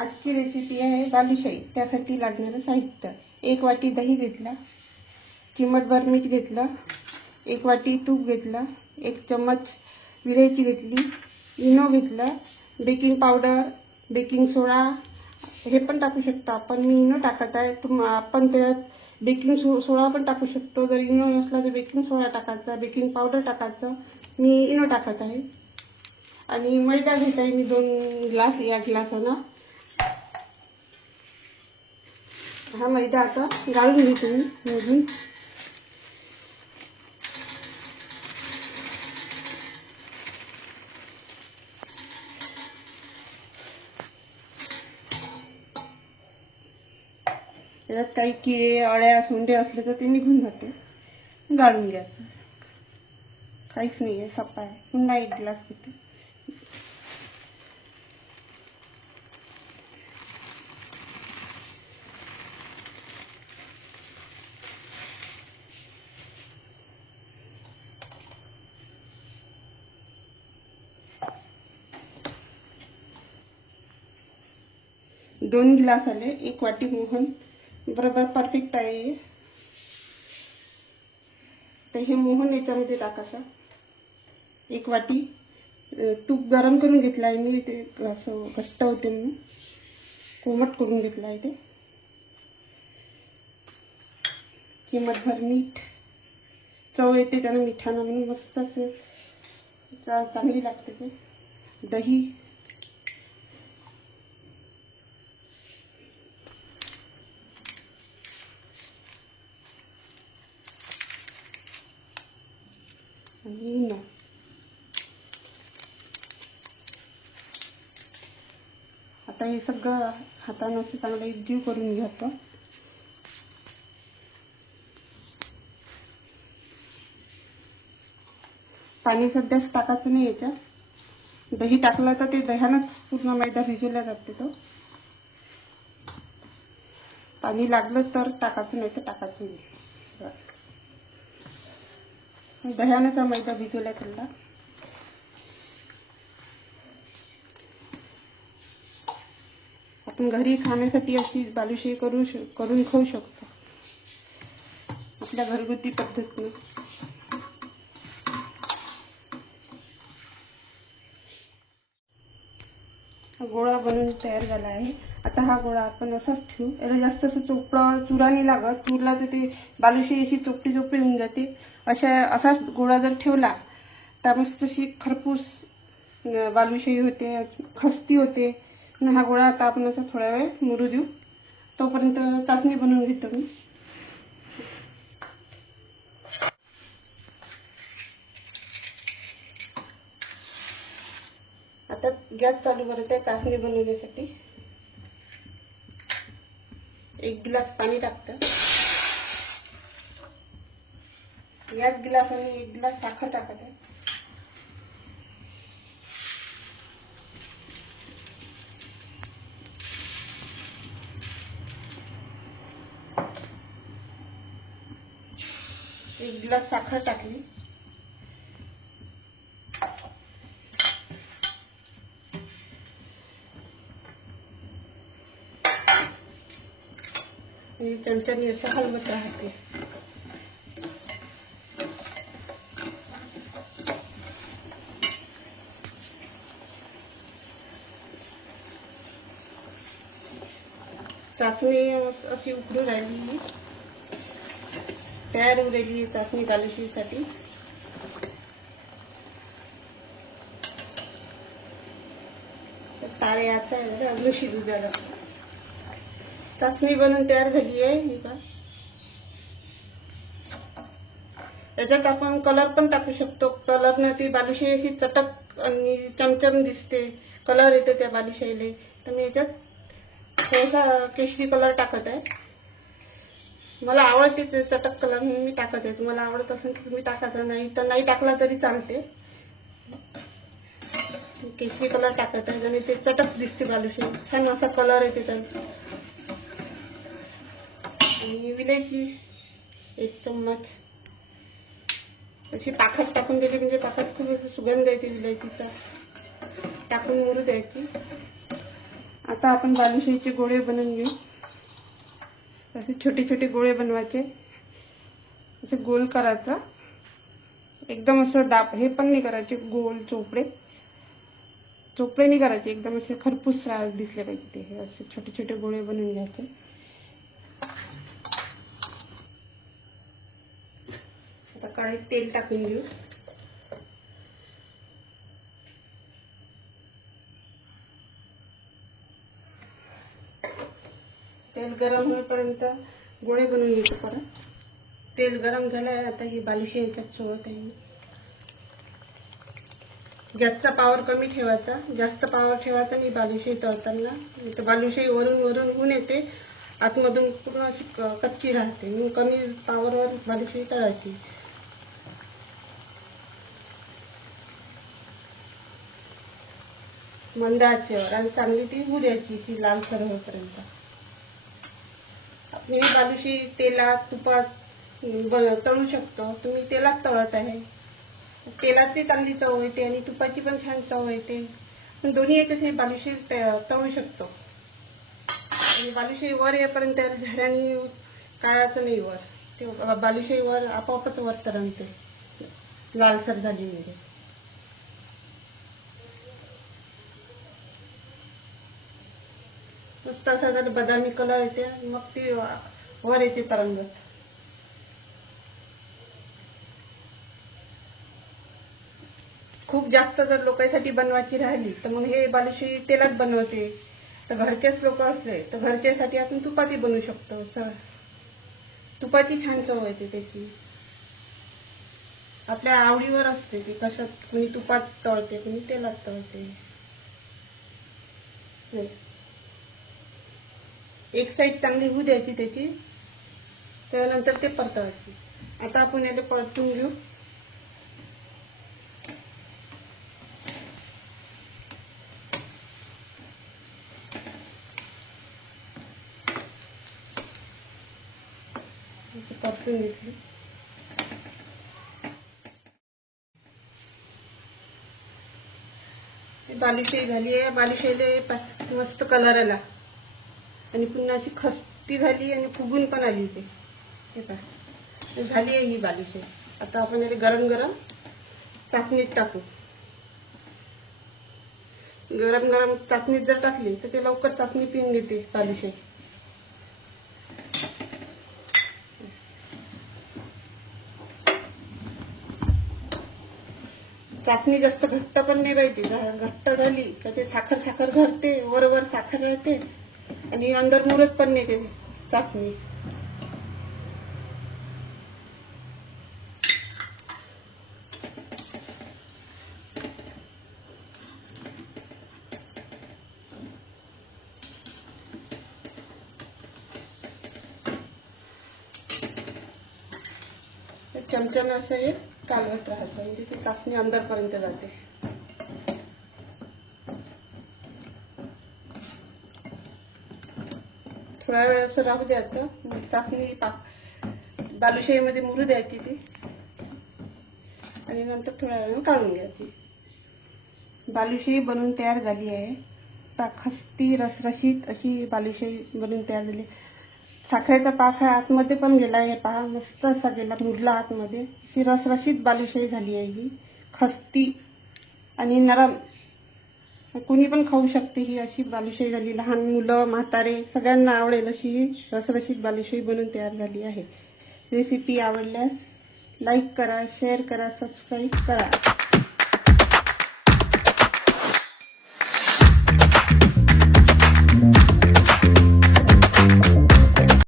आजची रेसिपी आहे बालुशाही। त्यासाठी लागणारे साहित्य: 1 वाटी दही घेतला, चिमटभर मीठ घेतलं, 1 वाटी तूप घेतलं, 1 चम्मच विलायची घेतली, इनो घेतला, बेकिंग पावडर, बेकिंग सोडा हे पण टाकू शकता आपण। मी इनो टाकत आहे। आपण त्यात बेकिंग सोडा पण टाकू शकतो। जर इनो नसला तर बेकिंग सोडा टाकायचा, बेकिंग पावडर टाकायचं। मी इनो टाकत आहे। आणि मैदा घेत आहे मी 2 ग्लास। या ग्लासानं हा मैदा आता गाळून घेते मी मोजून। त्याच्यात काही किडे अळ्या सोंडे असले तर ते निघून जाते। गाळून घ्यायचं, काहीच नाही आहे, सप्पा आहे। पुन्हा 1 ग्लास घेते। दोन ग्लास आले। 1 वाटी मोहन बरोबर परफेक्ट आहे। तर हे मोहन याच्यामध्ये टाकायचं। 1 वाटी तूप गरम करून घेतलं आहे मी। ते असं घट्ट होते म्हणून कोमट करून घेतलं आहे ते। चिमटभर मीठ, चव येते त्यानं मिठानं म्हणून मस्त असे चव चांगली लागते ते। दही, आणि इनो। आता हे सगळं हाताने असं चांगलं एकजीव करून घ्यायचं। पाणी सध्याच टाकायचं नाही याच्यात। दही टाकलं तर ते दह्यानंच पूर्ण मैदा भिजवला जाते। तो पाणी लागलं तर टाकायचं, नाही तर टाकायचं नाही। दह्यानंच मैदा भिजवला गेला। आपण घरी खाण्यासाठी अशी बालुशाही करून खाऊ शकतो आपल्या घरगुती पद्धतीने। गोळा बनवून तयार झाला आहे। आता हा गोळा आपण असाच ठेवू। याला जास्त असं चोपडं चुरा नाही लागत। चुरला तर ते बालुशाही अशी चोपटी होऊन जाते। असाच गोळा जर ठेवला तर मस्त अशी खरपूस बालुशाही होते, खस्ती होते। हा गोळा आता आपण असा थोडा वेळ मुरू देऊ। तोपर्यंत चाचणी बनवून घेतो मी। आता गॅस चालू करते चाचणी बनवण्यासाठी। 1 गिलास पाणी टाकते। याच गिलासाने 1 गिलास साखर टाकत आहे। एक गिलास साखर टाकली। चमच्याने असं हलवत राहते। चाचणी अशी उकळू राहिली, तयार होऊ राहिली चाचणी बालुशाहीसाठी। तारे आता आहे अजून शिजू द्यायला। चाचणी बनवून तयार झाली आहे। ही पहा, याच्यात आपण कलर पण टाकू शकतो। कलरने ती बालुशाही अशी चटक आणि चमचम दिसते, कलर येते त्या बालुशाहीला। तर मी याच्यात थोडासा केशरी कलर टाकत आहे। मला आवडते ते चटक कलर म्हणून मी टाकत आहे। तुम्हाला आवडत असेल तर तुम्ही टाकायचा, नाही तर नाही टाकला तरी चालते। केशरी कलर टाकत आहे आणि ते चटक दिसते बालुशाही, छान असा कलर येते त्याला। आणि विलायची 1 चम्मच अशी पाकात टाकून दिली म्हणजे पाकात खूप सुगंध येते विलायचीचा। टाकून मुरू द्यायची। आता आपण बालुशाहीचे गोळे बनवून घेऊ. असे छोटे छोटे गोळे बनवायचे, असे गोल करायचा, एकदम असं दाब हे पण नाही करायचे, गोल चोपडे नाही करायचे, एकदम असे खरपूस दिसले पाहिजे ते. हे असे छोटे छोटे गोळे बनवून घ्यायचे. आता कढईत तेल टाकून घेऊ. तेल गरम होईपर्यंत गोळे बनवून घ्यायचे. परत तेल गरम झालंय. आता ही बालुशाही याच्यात सोडत आहे मी. गॅसचा पॉवर कमी ठेवायचा, जास्त पॉवर ठेवायचा नाही बालुशाही तळताना. तर बालुशाही वरून वरून ऊन येते, आतमधून पूर्ण अशी कच्ची राहते. म्हणून कमी पॉवरवर बालुशाही तळायची. मंद आचेवर आणि चांगली ती होऊ द्यायची, ही लालसर होईपर्यंत. आपण ही बालुशाही तेलात तुपात तळू शकतो. तुम्ही तेलात तळत आहे, तेलाची चांगली चव येते आणि तुपाची पण छान चव येते. पण दोन्ही याच्यात हे बालुशाही तळू शकतो. आणि बालुशाही वर येईपर्यंत झाऱ्याने काढायचं नाही वर. ते बालुशाही वर आपोआपच वर तरंगते लालसर झाली म्हणजे. मस्त असा जर बदामी कलर येते, मग ती वर येते तरंगत. खूप जास्त जर लोकांसाठी बनवायची राहिली तर मग हे बालुशाही तेलात बनवते. तर घरचेच लोक असले तर घरच्यासाठी आपण तुपाती बनवू शकतो. तुपाची छान चव येते त्याची. आपल्या आवडीवर असते ती कशात, कोणी तुपात तळते, कोणी तेलात तळते. एक साईड चांगली होऊ द्यायची त्याची, त्यानंतर ते परतायची. आता आपण याला परतून घेऊ. परतून घेतली. बालुशाही झाली आहे. बालुशाहीला मस्त कलर आला आणि पुन्हा अशी खस्ती झाली आणि फुगून पण आली ते. हे पहा झाली आहे ही बालुशाही. आता आपण याला गरम गरम चाचणीत टाकू. गरम गरम चाचणीत जर टाकली तर ते लवकर चाचणी पिऊन घेते बालुशाही. चाचणी जास्त घट्ट पण नाही पाहिजे. घट्ट झाली तर ते साखर साखर धरते, वर साखर राहते आणि अंदर मुरत पण नाही ते चाचणी. चमच्यानं असं हे कालवत राहायचं म्हणजे ती चाचणी अंदरपर्यंत जाते. थोडा वेळ असं राहू द्यायचं. चाचणी बालुशाहीमध्ये मुरू द्यायची ती आणि नंतर थोड्या वेळानं काढून घ्यायची. बालुशाही बनवून तयार झाली आहे. खस्ती रसरशीत अशी बालुशाही बनवून तयार झाली. साखरेचा पाक हा आतमध्ये पण गेला आहे. पहा मस्त असा गेला, मुरला आतमध्ये. अशी रसरशीत बालुशाही झाली आहे ही, खस्ती आणि नरम. कुणी पण खाऊ शकते ही अशी बालुशाही झाली. लहान मुलं म्हातारे सगळ्यांना आवडेल अशी ही रसरशीत बालुशाही बनवून तयार झाली आहे. रेसिपी आवडल्यास लाईक करा, शेअर करा, सबस्क्राईब करा.